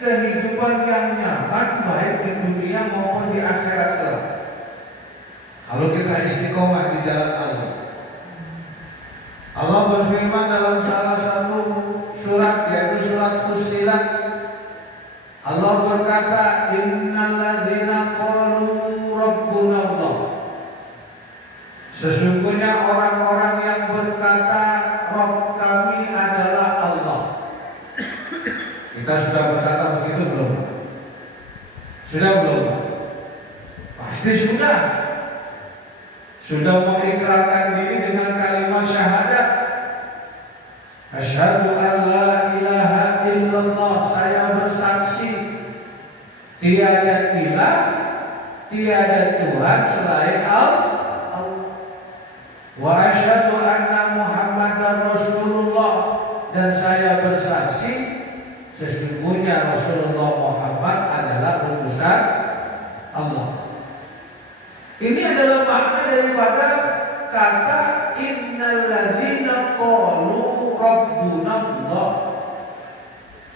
kehidupan yang nyaman baik di dunia maupun di akhirat kelak. Kalau kita istiqomah di jalan Allah. Allah berfirman dalam salah satu surat, yaitu surat Fussilat. Allah berkata, innal ladzina qalu rabbuna Allah. Sesungguhnya orang-orang yang berkata Rabb kami adalah Allah. Kita sudah berkata begitu belum? Sudah belum? Pasti sudah. Sudah mengikrarkan diri dengan kalimat syahadat. Asyhadu an la ilaha illallah, saya bersaksi tiada ilah, tiada Tuhan selain Allah. Wa asyhadu anna Muhammadar Rasulullah, dan saya bersaksi sesungguhnya Rasulullah Muhammad adalah utusan Allah. Ini adalah makna daripada kata innal ladzina qalu rabbuna Allah.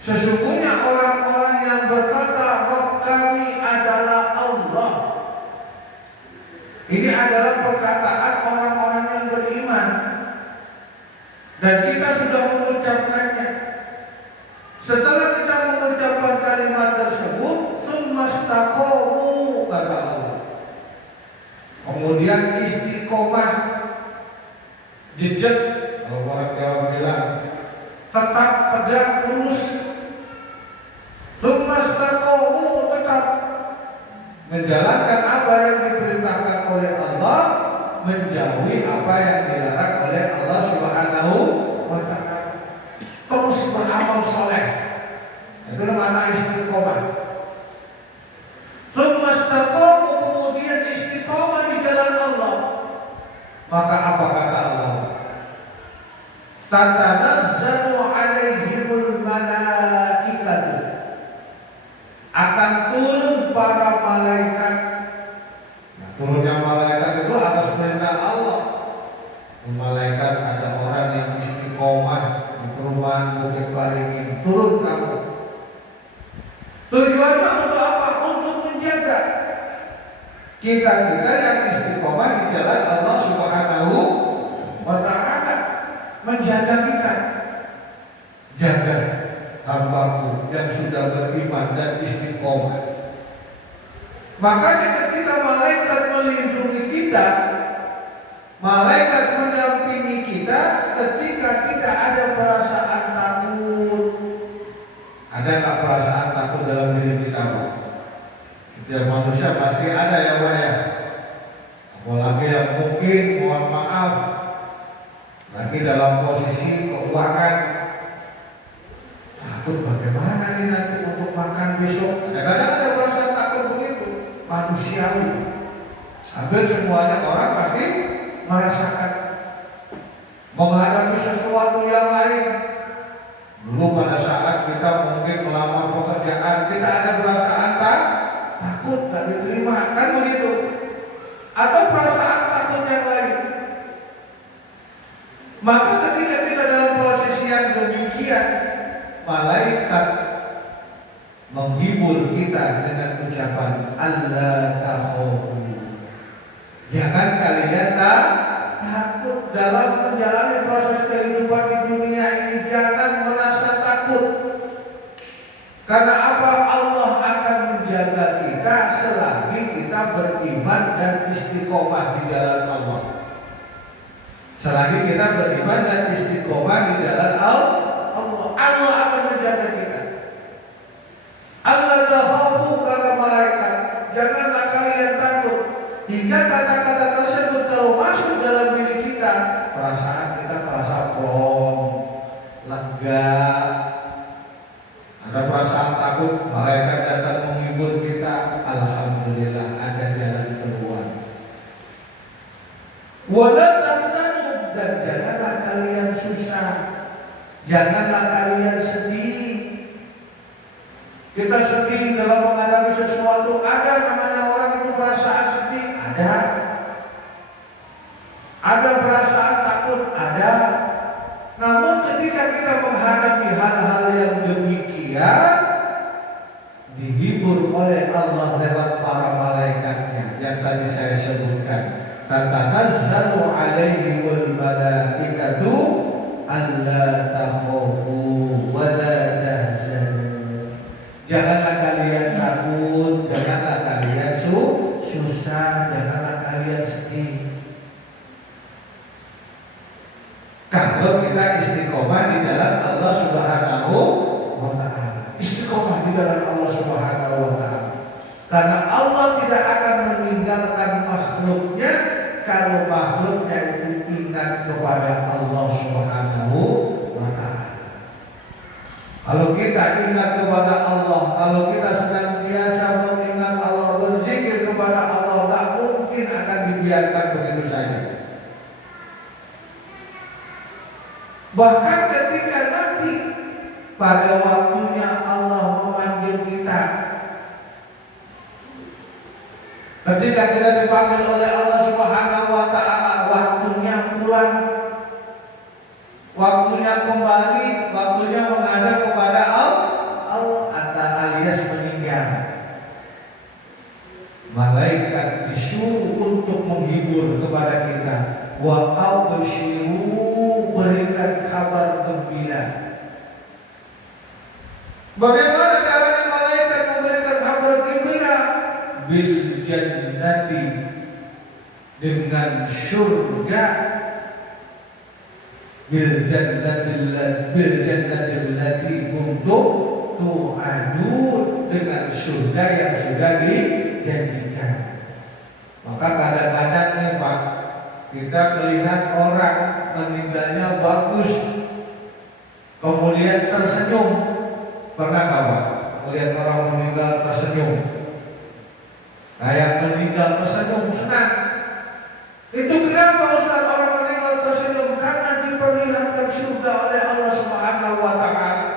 Sesungguhnya orang-orang yang berkata Rabb kami adalah Allah. Ini adalah perkataan orang-orang yang beriman, dan kita sudah mengucapkannya. Setelah kita mengucapkan kalimat tersebut, tsumastaqamu, kata Allah. Kemudian istiqomah, jejak, kalau orang Jawa bilang tetap tegak lurus. Tsumastaqamu, tetap menjalankan apa yang diperintahkan oleh Allah, menjauhi apa yang dilarang oleh Allah Subhanahu wa ta'ala. Terus beramal soleh. Itu namanya istiqomah. Tsumastaqamu, kemudian istiqomah di jalan Allah. Maka apa kata Allah? Tatanazzalu alaihimul malaikatu, akan turun para malaikat. Nah, turunnya malaikat itu atas perintah Allah. Malaikat ada orang yang istiqomah di perumahan Bukit Waringin, turun kamu. Tujuannya untuk apa? Untuk menjaga kita yang istiqomah di jalan Allah Subhanahu wa ta'ala, menjaga kita. Jaga hambaku yang sudah beriman dan istiqomah. Makanya ketika malaikat melindungi kita, malaikat mendampingi kita ketika kita ada perasaan takut. Ada nggak perasaan takut dalam diri kita? Setiap manusia pasti ada ya Pak ya. Apalagi yang mungkin mohon maaf lagi dalam posisi keuangan, takut bagaimana nih nanti untuk makan besok. Kadang-kadang ada perasaan takut begitu, manusiawi. Hampir semuanya orang pasti merasakan menghadapi sesuatu yang lain. Dulu pada saat kita mungkin melamar pekerjaan, kita ada perasaan takut tak diterima, kan begitu? Atau perasaan takut yang lain. Maka ketika kita dalam posisi yang demikian, malaikat menghibur kita dengan ucapan Allah takhafu. Jangan kalian takut dalam menjalani proses kehidupan di dunia ini. Jangan merasa takut. Karena apa? Allah akan menjaga kita selagi kita beriman dan istiqomah di jalan Allah. Selagi kita beriman dan istiqomah di jalan Allah, Allah akan menjaga kita. Allah takhafu, kata malaikat, janganlah kalian takut. Hingga kata-kata tersebut kalau masuk dalam diri kita, perasaan kita terasa plong, lega. Ada perasaan takut, malaikat datang menghibur kita. Alhamdulillah ada jalan keluar. Wala tahzanu, dan janganlah kalian susah, janganlah kalian sedih. Kita sedih dalam menghadapi sesuatu, ada namanya orang itu perasaan sedih, ada perasaan takut, ada. Namun ketika kita menghadapi hal-hal yang demikian, dihibur oleh Allah lewat para malaikatnya yang tadi saya sebutkan. Tatanazzalu alaihimul malaikatu alla takhafu wa la tahzanu. Janganlah kalian takut, janganlah kalian susah, janganlah kalian sedih. Kalau kita istiqomah di jalan Allah Subhanahu wa ta'ala, istiqomah di jalan Allah Subhanahu wa ta'ala. Karena Allah tidak akan meninggalkan makhluknya kalau makhluknya itu ingat kepada Allah Subhanahu wa ta'ala. Kalau kita ingat kepada Allah, kalau kita senantiasa mengingat Allah, berzikir kepada Allah, tak mungkin akan dibiarkan begitu saja. Bahkan ketika nanti pada waktunya Allah memanggil kita, ketika kita dipanggil oleh Allah Subhanahu wa ta'ala, waktunya pulang, waktunya kembali, waktunya menghadap kepada Allah alias meninggal. Malaikat disuruh untuk menghibur kepada kita. Wa abshiru, berikan kabar gembira. Bagaimana caranya malaikat memberikan kabar gembira? Bil jannati, dengan surga. Bil jannati allati kuntum tu'adun, dengan surga yang sudah dijanjikan. Maka kadang-kadang nih Pak, kita melihat orang meninggalnya bagus, kemudian tersenyum. Pernah nggak Pak melihat orang meninggal tersenyum? Kayak meninggal tersenyum, senang. Itu kenapa Ustaz orang meninggal tersenyum? Karena diperlihatkan surga oleh Allah Subhanahu wa ta'ala.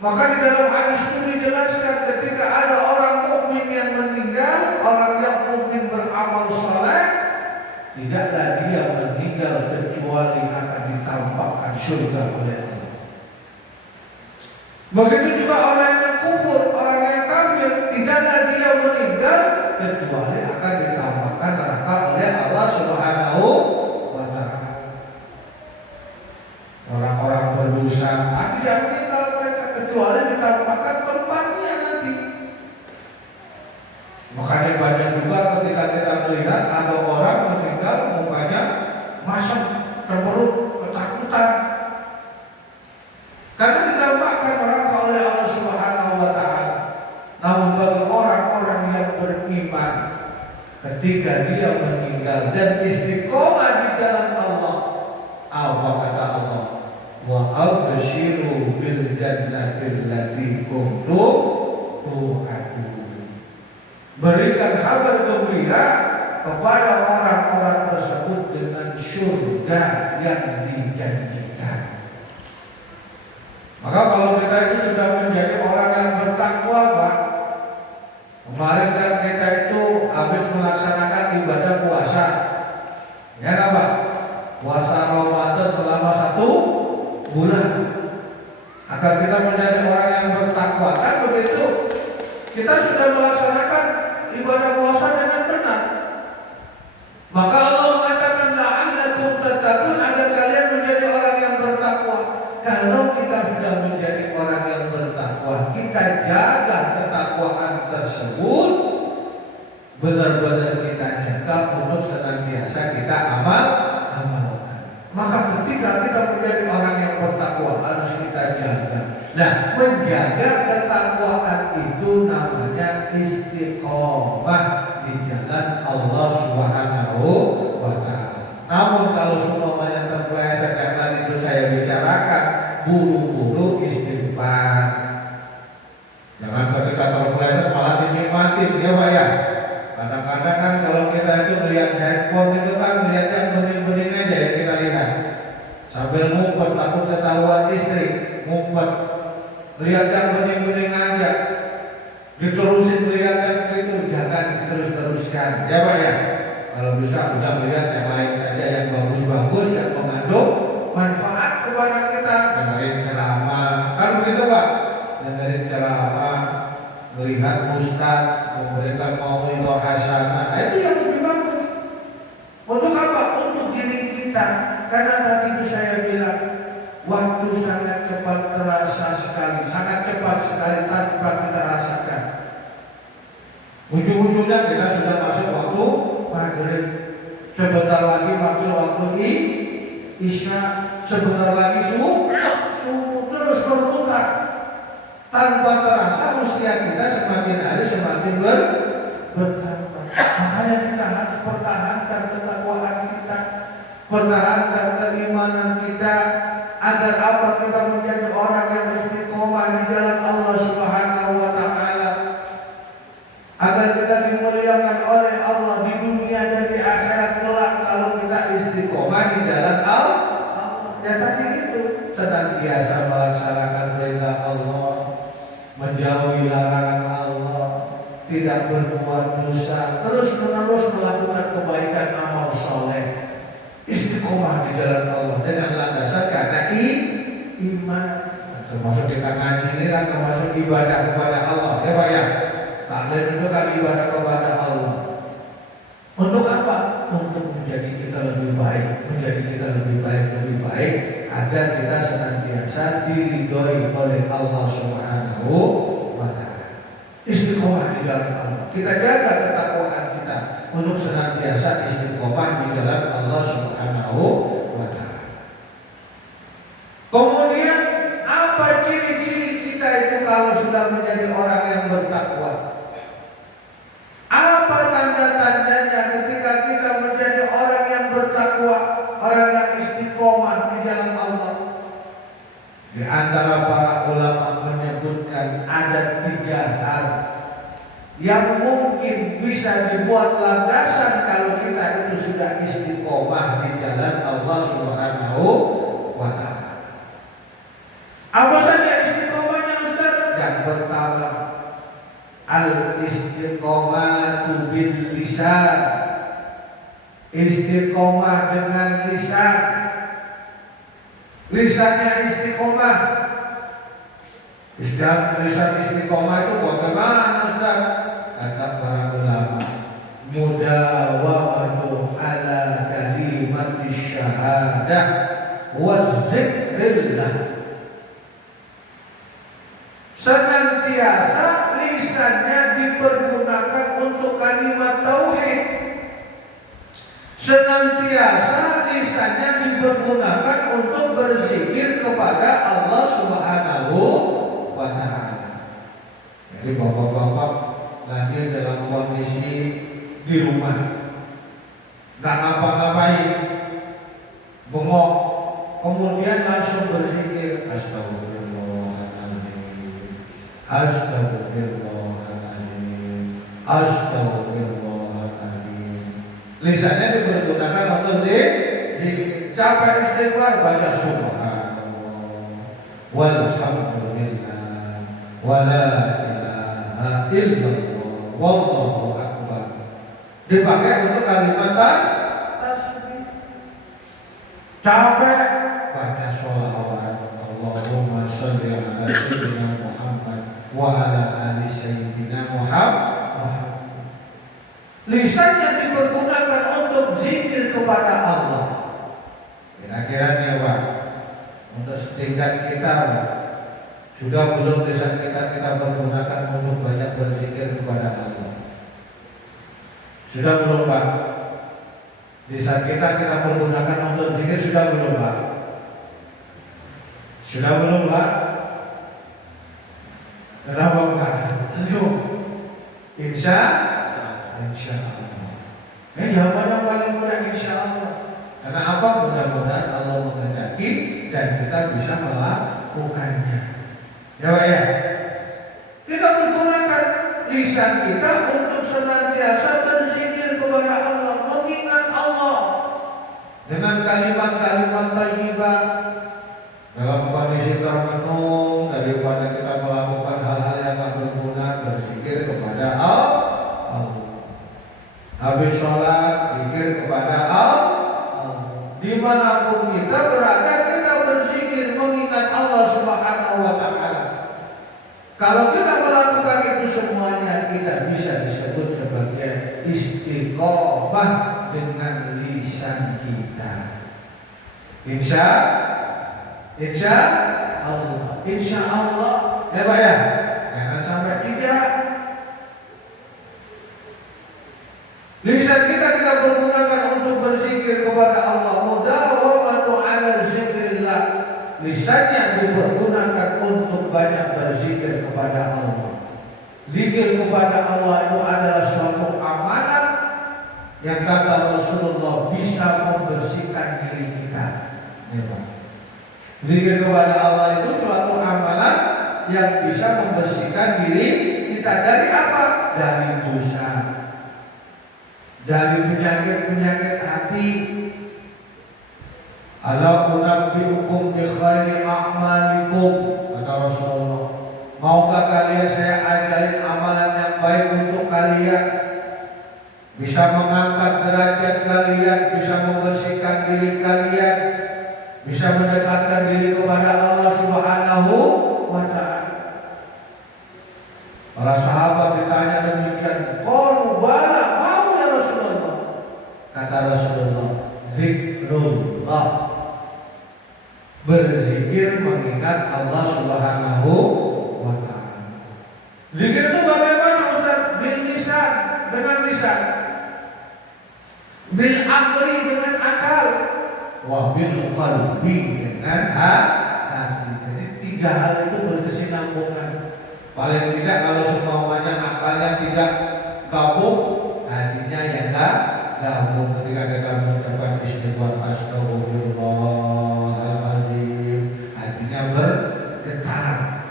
Maka di dalam hadis itu dijelaskan ketika ada orang mukmin yang meninggal, orang yang mukmin beramal saleh, tidaklah dia meninggal kecuali akan ditampakkan surga oleh Allah. Begitu juga orang yang kufur, orang yang kafir, tidaklah dia meninggal kecuali akan ditampakkan neraka oleh Allah Subhanahu wa ta'ala. Orang-orang berdosa tidak meninggal mereka kecuali ditampakkan tempatnya nanti. Makanya banyak juga ketika kita melihat ada orang meninggal mukanya masam, cemberut, ketakutan. Karena ditampakkan neraka oleh Allah Subhanahu wa ta'ala. Namun bagi orang-orang yang beriman, ketika dia meninggal dan istiqomah di jalan Allah, apa kata Allah? Wa abshiru bil jannati allati kuntum tu'adun. Berikan kabar gembira kepada orang-orang tersebut dengan surga yang dijanjikan. Maka kalau kita itu sudah menjadi orang yang bertakwa, Pak, kemarin kan kita itu habis melaksanakan ibadah puasa, ya kan Pak? Puasa Ramadan selama 1 bulan. Agar kita menjadi orang yang bertakwa, kan begitu? Kita sudah melaksanakan ibadah puasa dengan benar. Maka Allah mengatakan la'allakum tattaqun, agar kalian menjadi orang yang bertakwa. Kalau kita sudah menjadi orang yang bertakwa, kita jaga ketakwaan tersebut, benar-benar kita jaga untuk senantiasa kita amalkan. Maka ketika kita menjadi orang yang bertakwa, harus kita jaga. Nah, menjaga ketakwaan itu namanya istiqomah di jalan Allah Subhanahu wa ta'ala. Namun kalau semuanya terpeleset yang tadi itu saya bicarakan, buru-buru istighfar. Jangan ketika terpeleset malah dinikmatin, ya Pak ya. Kadang-kadang kan kalau kita itu melihat handphone itu kan melihat yang bening-bening aja yang kita lihat. Sambil ngumpet takut ketahuan istri, ngumpet. Lihat yang bening-bening aja. Diterusin lihat yang itu, jangan diterus-teruskan, ya Pak ya. Kalau bisa udah melihat yang lain saja yang bagus-bagus, yang mengandung manfaat kepada kita. Dengerin ceramah, kan begitu Pak? Dengerin ceramah, melihat melihat ustaz, memberikan mau'izah hasanah, itu yang lebih bagus. Untuk apa? Untuk diri kita. Karena tadi itu saya bilang, waktu sangat cepat terasa sekali, sangat cepat sekali tanpa kita rasakan. Ujung-ujungnya kita sudah masuk waktu maghrib, sebentar lagi masuk waktu isya, sebentar lagi subuh, terus berputar. Tanpa terasa usia kita semakin hari semakin bertambah. Makanya kita harus pertahankan ketakwaan kita, pertahankan keimanan kita, agar apa? Kita menjadi orang yang istiqomah di jalan Allah Subhanahu wa taala, agar kita dimuliakan oleh Allah di dunia dan di akhirat kelak kalau kita istiqomah di jalan Allah. Ya tadi itu senantiasa melaksanakan perintah Allah, menjauhi larangan Allah, tidak berbuat dosa, terus-menerus melakukan kebaikan amal soleh. Istiqomah di jalan Allah dengan landasan karena iman. Termasuk kita ngaji ini kan termasuk ibadah kepada Allah, ya Pak ya. Taklim itu kan ibadah kepada Allah. Untuk apa? Untuk menjadi kita lebih baik, menjadi kita lebih baik, agar kita senantiasa diridhoi oleh Allah Subhanahu wa taala. Istiqomah di jalan Allah. Kita jaga ketakwaan kita untuk senantiasa istiqomah di jalan Allah Subhanahu wa taala. Kemudian apa ciri-ciri kita itu kalau sudah menjadi orang yang bertakwa? Apa tanda-tandanya ketika kita menjadi orang yang bertakwa, orang yang istiqomah di jalan Allah? Di antara para ulama menyebutkan ada 3 hal yang mungkin bisa dibuat landasan kalau kita itu sudah istiqomah di jalan Allah Subhanahu wa taala. Apa saja istiqomahnya Ustaz? Yang pertama, al-istiqomatu bil lisan. Istiqomah dengan lisan. Lisannya istiqomah. Lisan istiqomah itu bagaimana Ustaz? Kata para ulama, mudawamatu ala kalimat syahadah wa dzikrillah. Senantiasa lisannya dipergunakan untuk kalimat tauhid. Senantiasa lisannya dipergunakan untuk berzikir kepada Allah Subhanahu wa taala. Jadi bapak-bapak lagi dalam kondisi di rumah, nggak ngapa-ngapain, bengok, kemudian langsung berzikir astagfirullahaladzim, astagfirullahaladzim, astagfirullahaladzim. Lisannya dipergunakan untuk zikir. Capek istighfar, baca subhanallah walhamdulillah wala ilaha illallah wallahu akbar. Dipakai untuk kalimat tasbih. Capek, baca sholawat Allahumma sholli ala sayyidina Muhammad wa ala ali sayyidina Muhammad. Lisannya dipergunakan untuk zikir kepada Allah. Kira-kira nih Pak, untuk setingkat kita sudah belum lisan kita pergunakan untuk banyak berzikir kepada Allah? Sudah belum Pak? Lisan kita pergunakan untuk zikir sudah belum Pak? Sudah belum Pak? Kenapa Pak? Senyum. Insya Allah. Jawabannya paling mudah insya Allah. Karena apa? Mudah-mudahan Allah menghendaki dan kita bisa melakukannya. Ya Pak ya. Kita menggunakan lisan kita untuk senantiasa berzikir kepada Allah, mengingat Allah dengan kalimat-kalimat thayyibah dalam kondisi termenung, daripada kita melakukan hal-hal yang tak berguna, berzikir kepada Allah. Habis sholat, zikir kepada Allah. Dimanapun kita berada, kita berzikir mengingat Allah Subhanahu wa taala. Kalau kita melakukan itu semuanya kita bisa disebut sebagai istiqomah dengan lisan kita. Insya Allah, insya Allah, ya Pak ya, jangan sampai tidak. Lisan kita bergunakan untuk berzikir kepada Allah. Mudawamatu ala zikrillah. Lisan yang dipergunakan untuk banyak berzikir kepada Allah. Zikir kepada Allah itu adalah suatu amalan yang kata Rasulullah bisa membersihkan diri kita. Ya, Pak. Zikir kepada Allah itu suatu amalan yang bisa membersihkan diri kita dari apa? Dari dosa, dari penyakit-penyakit hati. Ala unabbiukum bi khairi a'malikum, kata Rasulullah. Maukah kalian saya ajarin amalan yang baik untuk kalian, bisa mengangkat derajat kalian, bisa membersihkan diri kalian, bisa mendekatkan diri kepada Allah Subhanahu wa ta'ala. Para sahabat ditanya demikian, qalu bala, mau ya Rasulullah. Kata Rasulullah, zikrullah, berzikir mengingat Allah Subhanahu wa ta'ala. Zikir itu bagaimana Ustaz? Bil lisan, dengan lisan, bil akli, dengan akal, wa bil qalbi, dengan hati. Jadi tiga hal itu berkesinambungan. Paling tidak kalau semuanya akalnya tidak gabung, hatinya yang enggak gabung. Ketika kita mengucapkan istighfar astagfirullahaladzim, hatinya bergetar,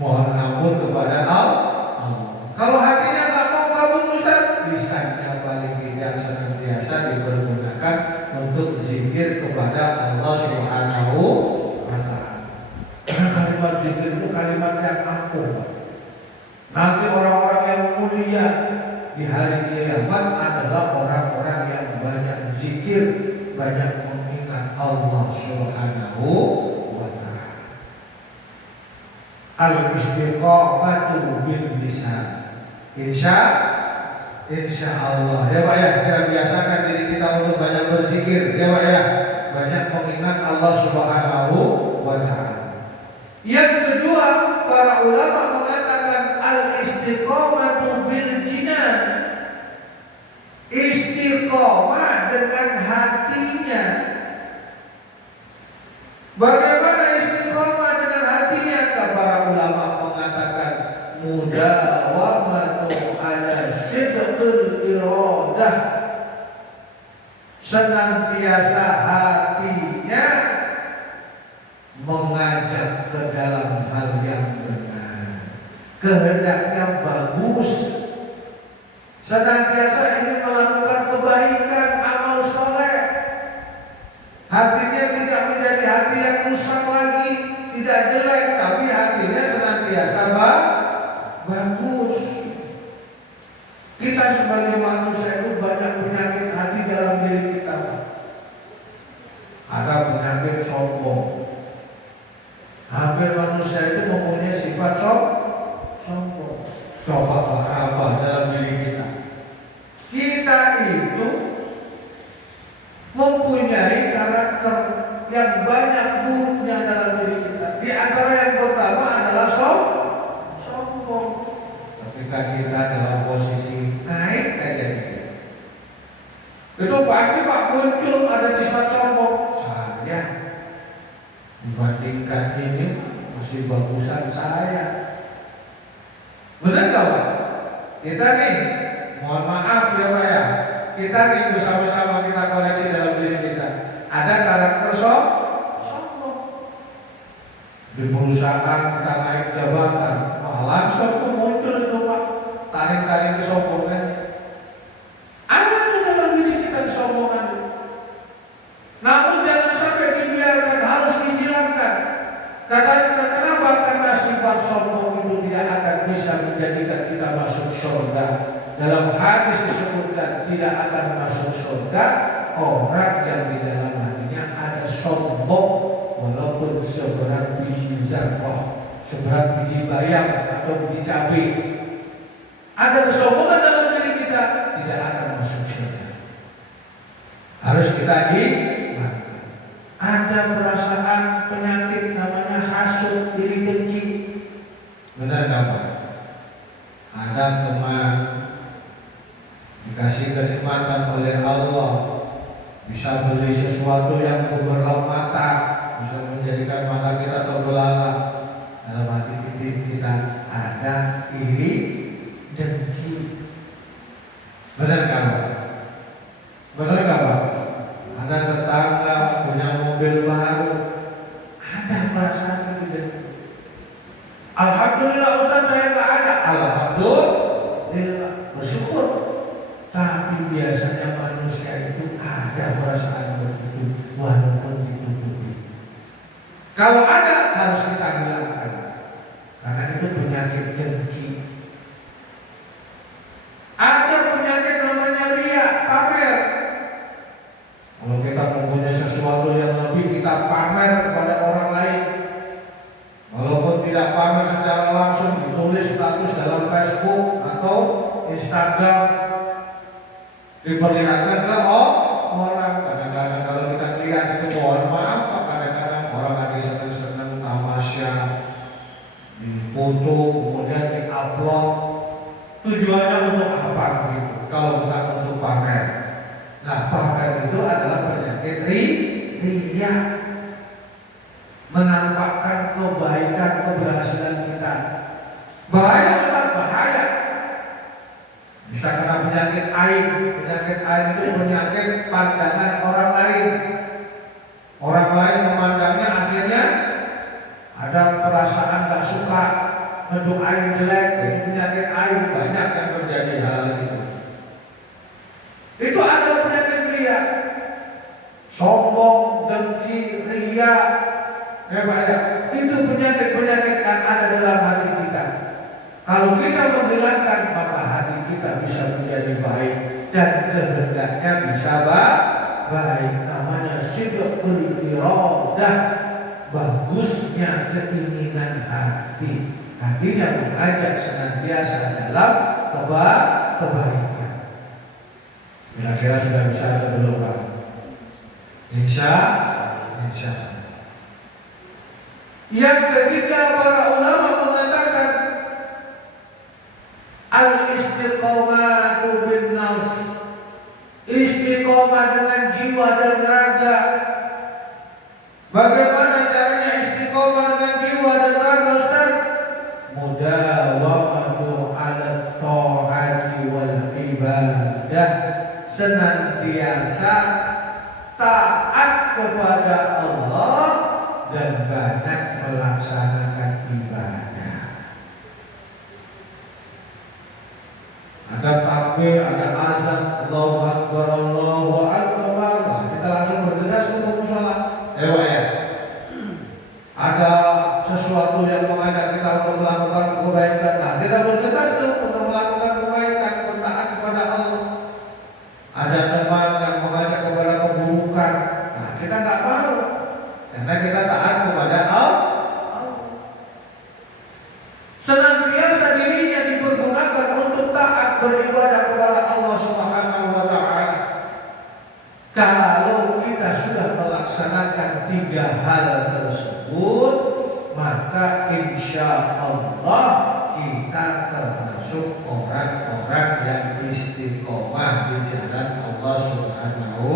mohon ampun kepada Allah. Kalau hatinya enggak mau gabung Ustaz, lisannya paling tidak senantiasa dipergunakan untuk zikir kepada Allah Subhanahu wa ta'ala. Kalimat zikir itu kalimat yang ampuh. Nanti orang-orang yang mulia di hari kiamat adalah orang-orang yang banyak zikir, banyak mengingat Allah Subhanahu wa ta'ala. Al-istiqamatu bil lisan. Insya Allah, ya Pak ya, kita biasakan diri kita untuk banyak berzikir, ya Pak ya, banyak mengingat Allah Subhanahu wa ta'ala. Yang kedua, para ulama mengatakan al-istiqamatu bil jinan. Istiqamah dengan hatinya. Bagaimana istiqamah dengan hatinya? Para ulama mengatakan mudawamatu ala sidqil iradah, senantiasa hatinya mengajak ke dalam hal yang benar, kehendaknya bagus, senantiasa ingin melakukan kebaikan, amal soleh. Hatinya tidak menjadi hati yang rusak lagi, tidak jelek, tapi hatinya senantiasa bagus. Kita sebagai manusia itu banyak penyakit hati dalam diri kita. Ada penyakit sombong. Hampir manusia itu mempunyai sifat sombong. Coba apa dalam diri kita? Kita itu mempunyai karakter yang banyak buruknya dalam diri kita. Di antara yang pertama adalah sombong. Ketika kita dalam posisi naik aja kita, itu pasti Pak muncul ada sifat sombong. Saya dibandingkan ini masih bagusan saya. Benar gak Pak? Kita nih, mohon maaf ya Pak ya, kita nih bersama-sama kita koleksi dalam diri kita. Ada karakter sombong. Di perusahaan kita naik jabatan, langsung muncul itu Pak, tarik-tarik kesombongan. Ada dalam diri kita kesombongan. Namun jangan sampai dibiarkan, harus dihilangkan. Kenapa? Karena sifat sombong itu tidak akan bisa menjadikan kita masuk surga. Dalam hadis disebutkan tidak akan masuk surga orang yang di dalam hatinya ada sombong, walaupun seberat biji zarqah, seberat biji bayam atau biji cabai. ada kesombongan dalam diri kita, tidak akan masuk surga. Harus kita ingat. Ada perasaan penyakit namanya hasud, iri, dengki. Benar nggak Pak? Ada teman dikasih kenikmatan oleh Allah, bisa beli sesuatu yang gemerlap mata, bisa menjadikan mata kita terbelalak. Dalam hati kita ada iri, dengki. Benar nggak Pak? Benar nggak Pak? Ada tetangga punya mobil baru, ada perasaan iri, dengki. Alhamdulillah Ustaz saya nggak ada. Alhamdulillah, bersyukur. Tapi biasanya manusia itu ada perasaan begitu, walaupun ditutupi. Kalau ada harus kita hilangkan, karena itu penyakit dengki. Ada penyakit namanya ria, pamer. Kalau kita mempunyai sesuatu yang lebih, kita pamer kepada orang lain. Walaupun tidak pamer secara langsung, ditulis status dalam Facebook atau Instagram, diperlihatkan ke orang. Kadang-kadang kalau kita lihat itu, mohon maaf, kadang-kadang orang lagi senang-senang tamasya, foto kemudian diupload. Tujuannya untuk apa gitu? Kalau bukan untuk pamer. Nah, pamer itu adalah penyakit ria. Menampakkan kebaikan, keberhasilan kita. Bahaya Ustaz, bahaya. Bisa kena penyakit ain. Penyakit ain itu penyakit pandangan orang lain. Orang lain memandangnya akhirnya ada perasaan gak suka, ngeduk ain jelek. Ini penyakit ain, banyak yang terjadi hal itu. Itu adalah penyakit ria. Sombong, dengki, ria. Ya Pak ya, itu penyakit-penyakit yang ada dalam hati kita. Kalau kita menghilangkan, maka hati kita bisa menjadi baik dan kehendaknya bisa baik. Namanya sidqul iradah, bagusnya keinginan hati. Hatinya mengajak senantiasa dalam kebaikan. Kira-kira sudah bisa atau belum Pak? Insya Allah. Yang ketiga, para ulama mengatakan al-istiqomatu bin nafs, istiqomah dengan jiwa dan raga. Bagaimana caranya istiqomah dengan jiwa dan raga Ustaz? Mudawamatu ala ta'ati wal ibadah, senantiasa taat kepada Allah dan banyak melaksanakan ibadah. Ada takbir, ada azan, Allahu Akbar, Allahu Akbar. Kita langsung bergegas untuk sholat. Ya. Ada sesuatu yang mengajak kita untuk melakukan kebaikan. Nah, kita bergegas untuk melakukan kebaikan, bertaat kepada Allah. Ada teman yang mengajak kepada keburukan. Nah, kita nggak mau. Karena kita taat kepada Allah. Senantiasa dirinya dipergunakan untuk taat beribadah kepada Allah Subhanahu wa Ta'ala. Kalau kita sudah melaksanakan 3 hal tersebut, maka insya Allah kita termasuk orang-orang yang istiqomah di jalan Allah Subhanahu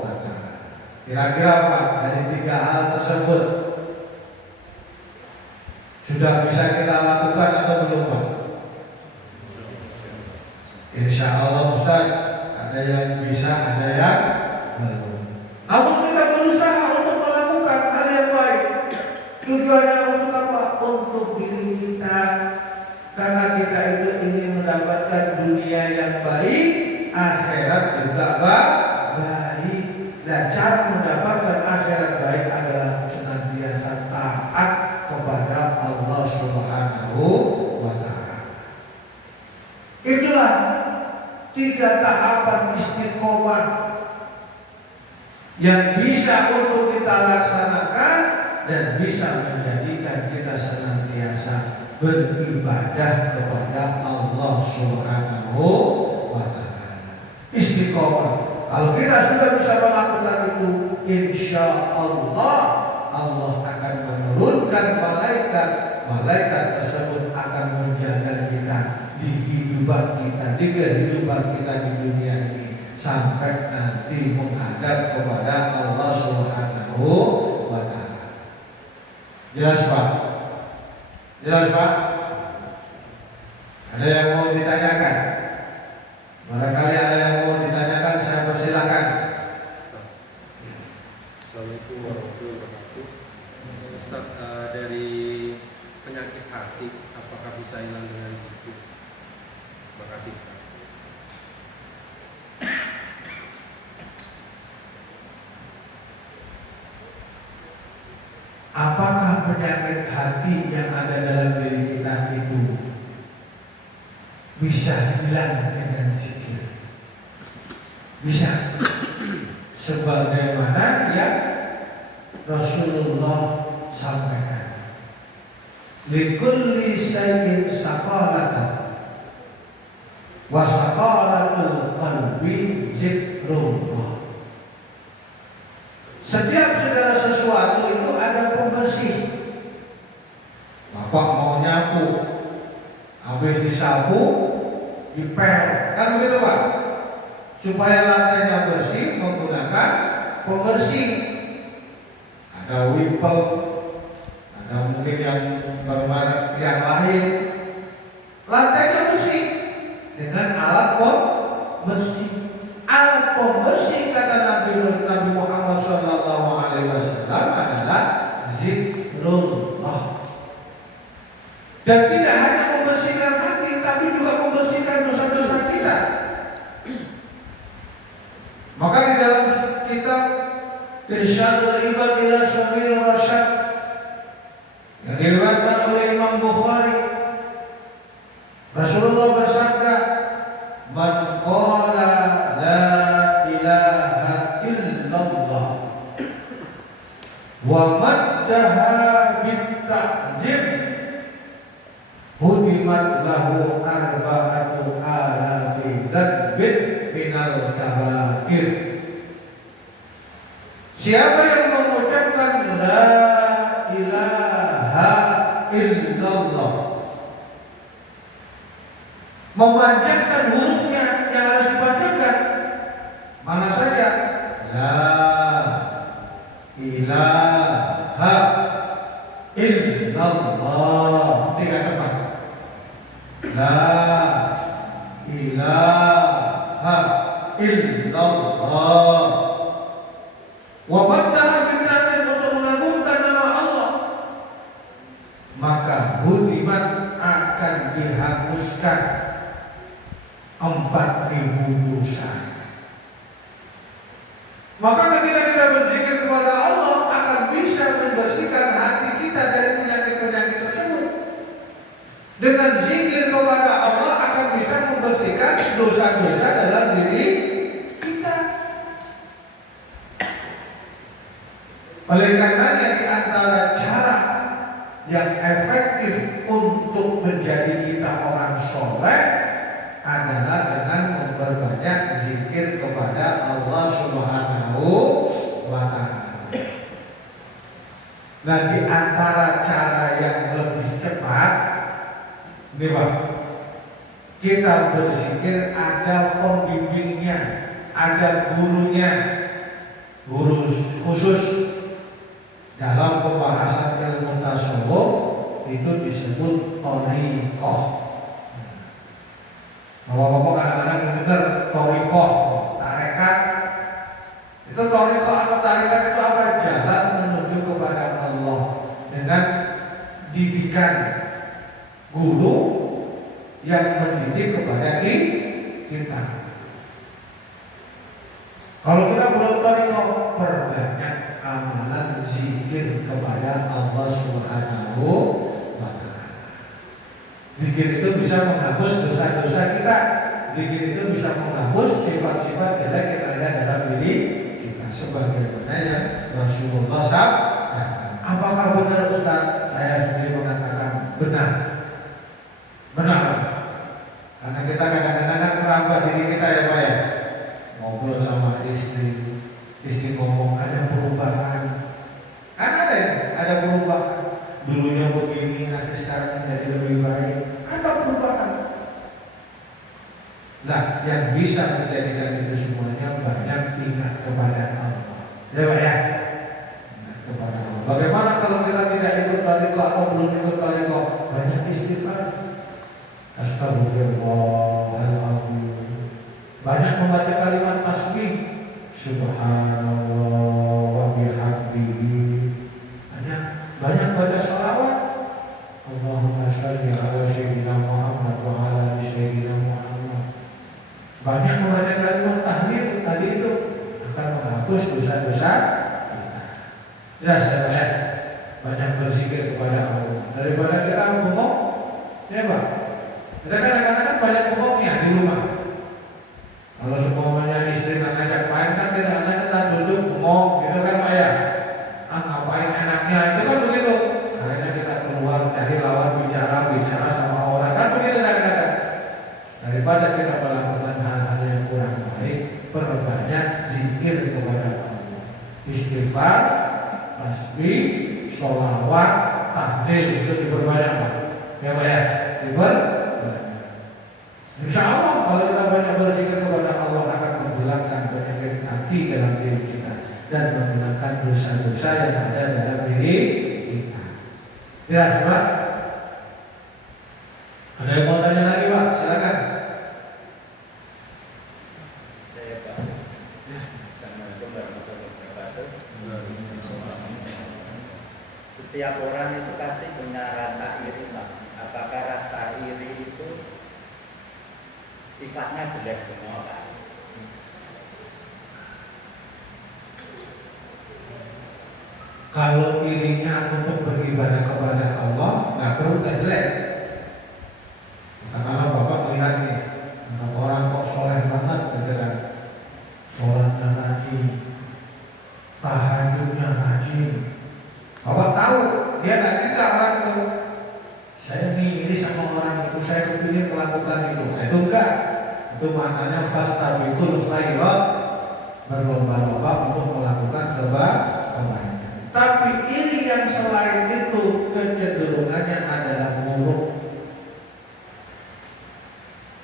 wa Ta'ala. Kira-kira Pak, dari 3 hal tersebut sudah bisa kita lakukan atau belum Pak? Insya Allah Ustaz, ada yang bisa, ada yang belum. Namun kita berusaha untuk melakukan hal yang baik. Tujuannya untuk apa? Untuk diri kita. Karena kita itu ingin mendapatkan dunia yang baik, akhirat juga baik. Dan cara mendapatkan akhirat baik adalah senantiasa taat kepada Allah Subhanahu wa Ta'ala. Itulah 3 tahapan istiqomah yang bisa untuk kita laksanakan dan bisa menjadikan kita senantiasa beribadah kepada Allah Subhanahu wa Ta'ala. Istiqomah. Kalau kita sudah bisa melakukan itu, insya Allah Allah akan menurunkan malaikat. Malaikat tersebut akan menjaga kita di kehidupan kita, di kehidupan kita di dunia ini, sampai nanti menghadap kepada Allah Subhanahu wa Ta'ala. Jelas Pak? Jelas Pak? Ada yang mau ditanyakan? Barangkali ada yang mau ditanyakan, saya persilakan. Assalamualaikum warahmatullahi wabarakatuh. Ustaz, dari penyakit hati apakah bisa hilang dengan zikir? Terima kasih. Apakah penyakit hati yang ada dalam diri kita itu bisa hilang dengan zikir? Bisa. Sebagaimana yang Rasulullah sampaikan, likulli shay'in saqalatan wa saqalatul qalbi zikrullah. Setiap segala sesuatu itu ada pembersih. Bapak mau nyapu, habis disapu, dipel, kan begitu Pak? Supaya lantainya bersih menggunakan pembersih. Ada wipel, ada mungkin yang bermerek yang lain. Lantainya bersih dengan alat pembersih. Alat pembersih kata Nabi Muhammad SAW adalah zikrullah. Dan tidak hanya membersihkan hati, tapi juga membersihkan dosa-dosa kita. Maka di dalam kitab Irsyadul Ibad ila Sabil Rasyad yang diriwayatkan oleh Imam Bukhari, Rasulullah bersabda, "Man qala la ilaha illallah wa maddaha bit-ta'jib hudimat lahu arba'atu alafi dzanbin minal kabair." Siapa yang mengucapkan la ilaha illallah, memanjangkan hurufnya yang harus dipanjangkan, mana saja, la ilaha illallah, tiga tempat, la ilaha illallah, wa maddaha bin-nadin, untuk mengagungkan nama Allah, maka hudimat akan dihapuskan 4.000 dosa. Maka ketika kita berzikir kepada Allah akan bisa membersihkan hati kita dari penyakit-penyakit tersebut. Dengan zikir kepada Allah akan bisa membersihkan dosa-dosa dalam diri kita. Oleh karenanya di antara cara yang efektif untuk menjadi kita orang soleh adalah dengan memperbanyak zikir kepada Allah Subhanahu wa Ta'ala. Nah, di antara cara yang lebih cepat, nih Pak, kita berzikir ada pembimbingnya, ada gurunya, guru khusus. Dalam pembahasan ilmu tasawuf itu disebut thariqah. Bapak-bapak kadang-kadang mendengar thariqah, tarekat. Itu thariqah atau tarekat itu apa? Jalan menuju kepada Allah dengan didikan guru yang mendidik kepada kita. Kalau kita belum thariqah, perbanyak amalan zikir kepada Allah Subhanahu wa Ta'ala. Zikir itu bisa menghapus dosa-dosa kita. Zikir itu bisa menghapus sifat-sifat jelek yang ada dalam diri kita, sebagaimana yang Rasulullah SAW. Apakah benar Ustaz? Saya sendiri mengatakan benar. Benar. Karena kita kadang-kadang kan meraba diri kita ya Pak ya. Ngobrol sama istri ngomong ada perubahan. Kan ada perubahan. Dulunya begini, nanti sekarang menjadi lebih baik. Ada perubahan. Nah, yang bisa menjadikan itu semuanya banyak ingat kepada Allah. Ya Pak ya. Ingat kepada Allah. Bagaimana kalau kita tidak ikut tariqah atau belum ikut tariqah? Banyak istighfar. Astagfirullahaladzim. Banyak membaca kalimat tasbih. Subhanallah wa bihamdihi. Banyak baca salawat. Allahumma shalli ala sayyidina Muhammad wa ala ali sayyidina Muhammad. Banyak membaca kalimat tahlil tadi itu akan menghapus dosa-dosa kita. Jelas ya? Banyak berzikir kepada Allah daripada kita ngomong. Ya Pak. Kita kadang-kadang banyak ngomongnya di rumah. Kalau semuanya istri ngajak main kan tidak ada kita duduk ngomong gitu kan Pak ya. Ngapain enaknya itu kan begitu. Akhirnya kita keluar cari lawan bicara sama orang kan begitu kadang-kadang. Daripada kita melakukan hal-hal yang kurang baik, perbanyak zikir kepada Allah. Istighfar, tasbih, sholawat, tahlil itu diperbanyak Pak. Ya Pak ya, diperbanyak. Insya Allah kalau kita banyak berzikir kepada Allah akan menghilangkan penyakit hati dalam diri kita dan menghilangkan dosa-dosa yang ada dalam diri kita. Jelas Pak? Ada yang mau tanya lagi Pak? Silakan. Saya Pak. Assalamualaikum warahmatullahi wabarakatuh. Setiap orang itu pasti punya rasa iri Pak. Apakah rasa iri itu sifatnya jelek semua Pak? Kalau irinya untuk beribadah kepada Allah, nggak perlu jelek. Karena Bapak melihat nih, orang kok soleh banget, gitu kan? Sholatnya rajin, tahajudnya rajin. Bapak tahu, dia nggak cerita orang itu. Saya iri sama orang itu, saya kepingin melakukan itu. Itu enggak. Itu maknanya fastabiqul khairat, berlomba-lomba untuk melakukan kebaikan. Tapi iri yang selain itu kecenderungannya adalah buruk.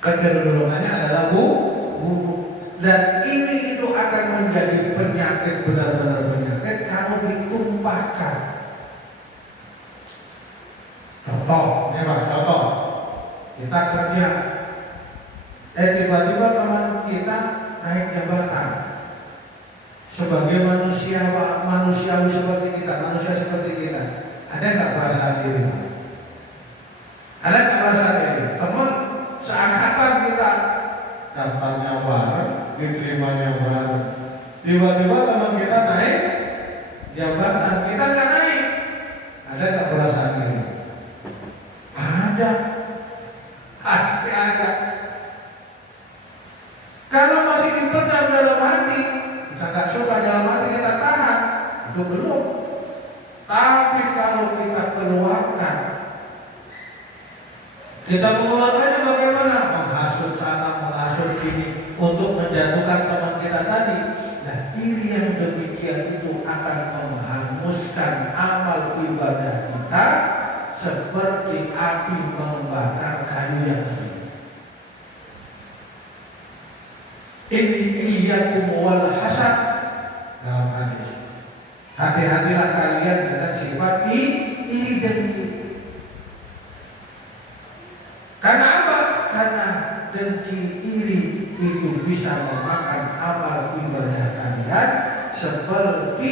Kecenderungannya adalah buruk. Dan ini itu akan menjadi penyakit, benar-benar penyakit kalau ditumpahkan. Contoh, ini Pak, contoh. Kita kerja, tiba-tiba teman kita naik jabatan. Sebagai manusiawi seperti kita, manusia seperti kita, ada nggak perasaan diri? Ada nggak perasaan diri? Teman seangkatan kita, daftarnya bareng, diterimanya bareng. Tiba-tiba teman kita naik jabatan, kita nggak naik. Ada nggak perasaan diri? Ada, pasti ada. Kalau masih dipendam dalam hati, kita nggak suka dalam hati, kita tahan, itu belum. Tapi kalau kita keluarkan, kita mengeluarkannya bagaimana? Menghasut sana, menghasut sini, untuk menjatuhkan teman kita tadi. Nah, iri yang demikian itu akan menghanguskan amal ibadah kita seperti api membakar kayu yang lain. Ini iyyakum wal hasad dalam hadis. Hati-hatilah kalian dengan sifat iri dengki. Karena apa? Karena dengki iri itu bisa memakan amal ibadah kalian seperti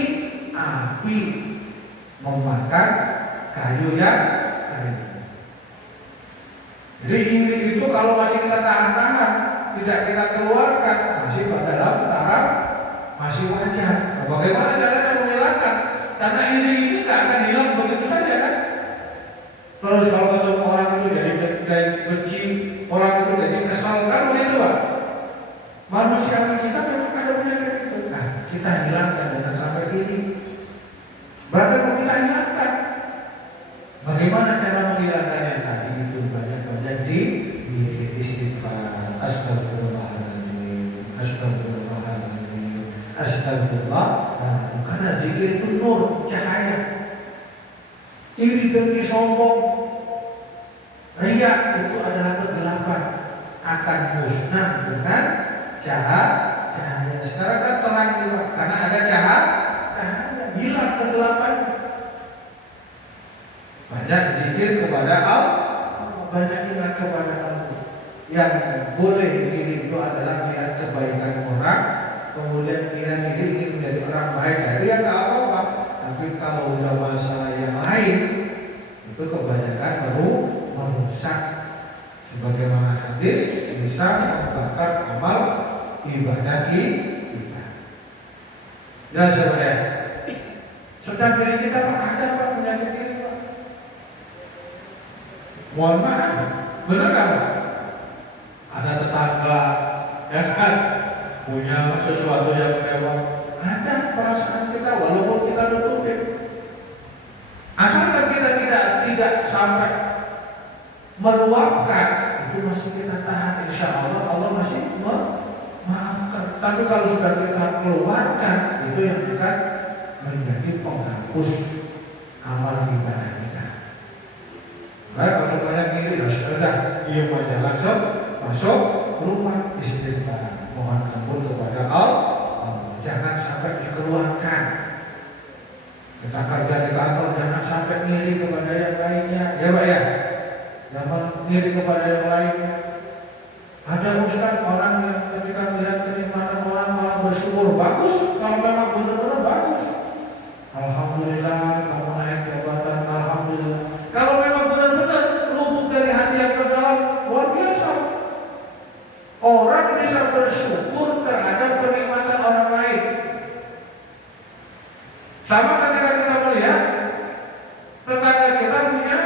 api membakar kayu yang lain. Jadi iri itu kalau masih kita tahan-tahan, tidak kita keluarkan, masih dalam taraf masih wajar. Nah, bagaimana caranya menghilangkan? Karena ini tidak akan hilang begitu saja kan? Terus kalau ketemu orang itu jadi benci, orang itu jadi kesal kan begitu Pak? Manusia kita memang ada penyakit itu. Nah, kita hilangkan dengan sampai ini. Berarti mau kita hilangkan. Bagaimana cara menghilangkannya? Tadi itu banyak-banyak Astagfirullahaladzim, astagfirullahaladzim, astagfirullah. Karena zikir itu nur, cahaya. Iri dengki sombong, riya itu adalah kegelapan, akan musnah dengan cahaya. Sekarang kan terang juga, karena ada cahaya, hilang kegelapan. Banyak zikir kepada Allah, banyak ingat kepada Allah. Yang boleh diri itu adalah melihat kebaikan orang, kemudian kira diri ingin menjadi orang baik, dari yang nggak apa-apa. Tapi kalau udah masalah yang lain, itu kebanyakan baru merusak. Sebagaimana hadis, bisa membakar amal ibadah kita. Ya saudara, sedang diri kita ada Pak penyakit ini Pak. Mohon maaf, benar nggak Pak? Ada tetangga, ya kan, punya sesuatu yang mewah. Ada perasaan kita walaupun kita tutupin. Asalkan kita tidak sampai meluapkan, itu masih kita tahan. Insya Allah Allah masih memaafkan. Tapi kalau sudah kita keluarkan, itu yang akan menjadi penghapus amal ibadah kita. Baik, kalau semuanya kiri, ya sudah, diam aja langsung masuk rumah istighfar, mohon ampun kepada Allah. Jangan sampai dikeluarkan. Kita kerja di kantor, jangan sampai ngiri kepada yang lainnya, ya Pak ya. Jangan ngiri kepada yang lainnya. Ada ustaz orang yang ketika melihat kenikmatan orang malah bersyukur, bagus. Kalau memang benar-benar bagus, alhamdulillah kamu naik jabatan, alhamdulillah. Kalau memang benar-benar luput dari hati yang terdalam, luar biasa. Orang bisa bersyukur terhadap kenikmatan orang lain. Sama ketika kita melihat tetangga kita punya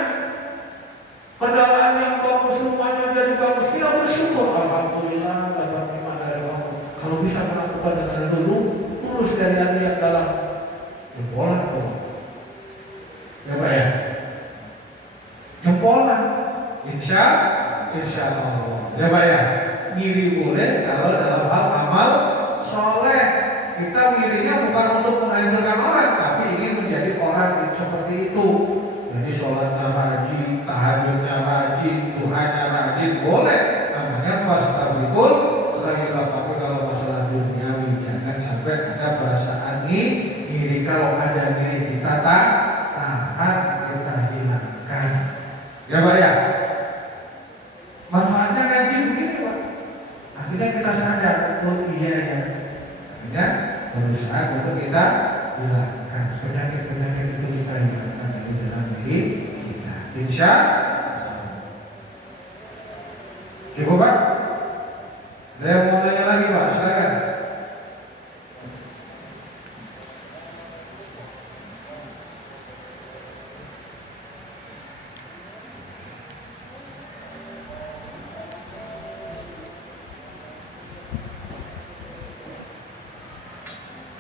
kendaraan yang bagus, rumahnya jadi bagus, kita bersyukur, alhamdulillah dapat nikmat dari Allah. Kalau bisa melakukan dengan dulu, tulus dari hati yang dalam, jempolan tuh, ya Pak ya, jempolan, insya Allah, ya Pak ya. Ngiri boleh kalau dalam hal amal soleh. Kita ngirinya bukan untuk menghancurkan orang, tapi ingin menjadi orang yang seperti itu. Jadi sholatnya rajin, tahajudnya rajin, Tuhannya rajin, boleh. Namanya fastabiqul khairat. Tapi kalau masalah duniawi, jangan sampai ada perasaan ngiri. Kalau ada ngiri kita tahan, kita hilangkan. Ya Pak ya. Manfaatnya ngaji begini Pak. Akhirnya kita sadar, oh iya ya. Akhirnya berusaha untuk kita hilangkan penyakit-penyakit itu, kita hilangkan dari dalam diri kita. Insya Allah. Cukup Pak? Ada yang mau tanya lagi Pak? Silakan.